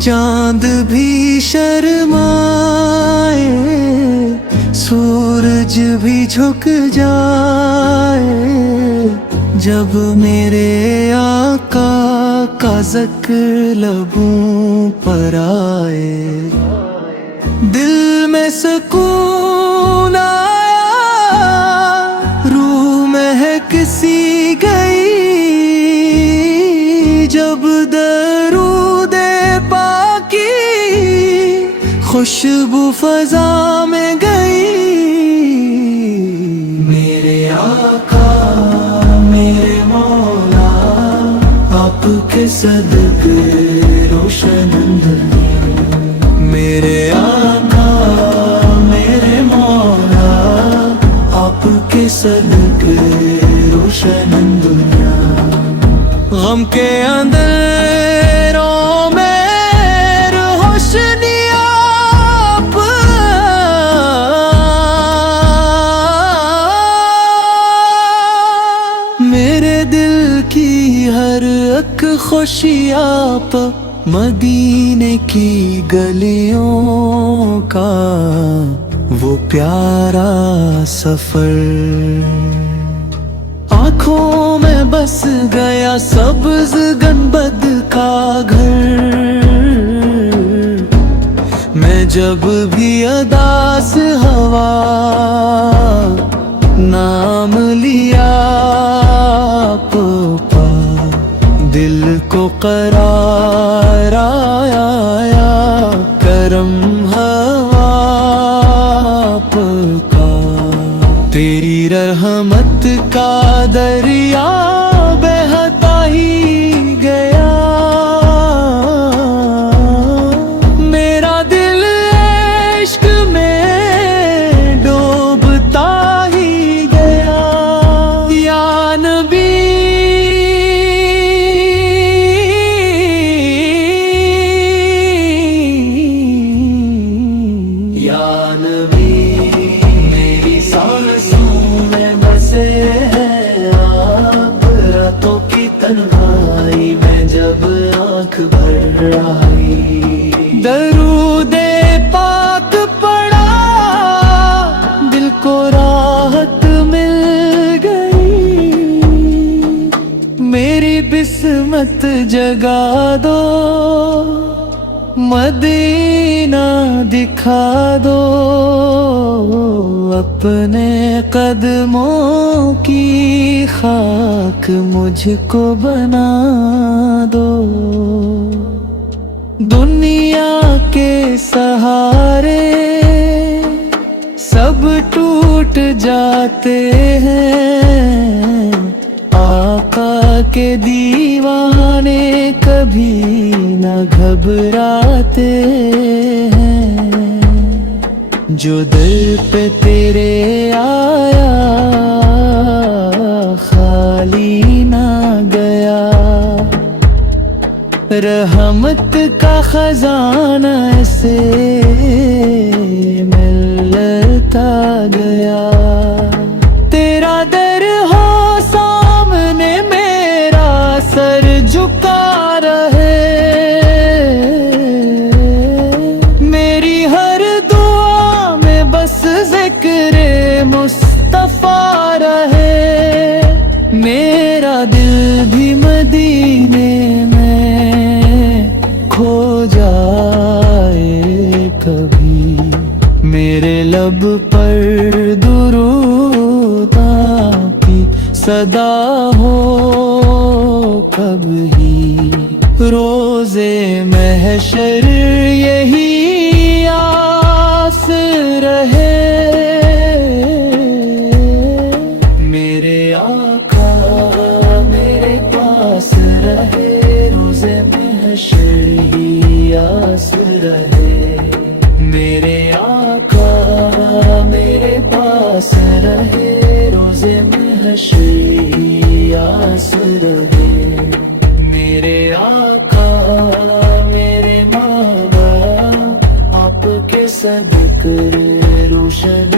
चांद भी शर्माए, सूरज भी झुक जाए, जब मेरे आका का ज़िक्र लबों पर आए। दिल में सुकून आया, रूह महक सी गई, जब दरूदे पाकी खुशबू फजा में गई। मेरे आका मेरे मौला, आपके सदके रोशन दुनिया। मेरे आका मेरे मौला, आपके सदके रोशन दुनिया। गम के अंधेरों में रोशनी आप, मेरे दिल की हर एक खुशी आप, मदीने की गलियों का वो प्यारा सफर। आँखों में बस गया सब्ज गनबद का घर। मैं जब भी अदास हवा नाम लिया पा, दिल को करार आया, करम हवा का। तेरी रहमत का दरिया बहता ही गया, मेरा दिल इश्क में डूबता ही गया। या नबी या नबी, मेरी सांसों में बसे हैं आप, रातों की तन्हाई में जब आँख भर आई। दरूदे पाक पड़ा, दिल को राहत मिल गई। मेरी बिस्मत जगा दो, मदीना दिखा दो, अपने कदमों की खाक मुझको बना दो। दुनिया के सहारे सब टूट जाते हैं, आका के दीवाने कभी न घबराते हैं। जो दर पे तेरे आया खाली ना गया, रहमत का खजाना ऐसे मिलता गया। तेरा दर हो सामने, मेरा सर झुका रहे, मेरी हर दुआ में बस ज़िक्र मुस्तफा रहे। मेरा दिल भी मदीने में खो जाए कभी, मेरे लब पर दुरूद की सदा हो कभी। रोज़े महशर यही आस रहे, मेरे आका मेरे पास रहे। रोज़े महशर यही आस रहे, मेरे आका मेरे पास रहे। रोज़े महशर यही आस रहे, मेरे आका मेरे मौला, आपके सदके रोशन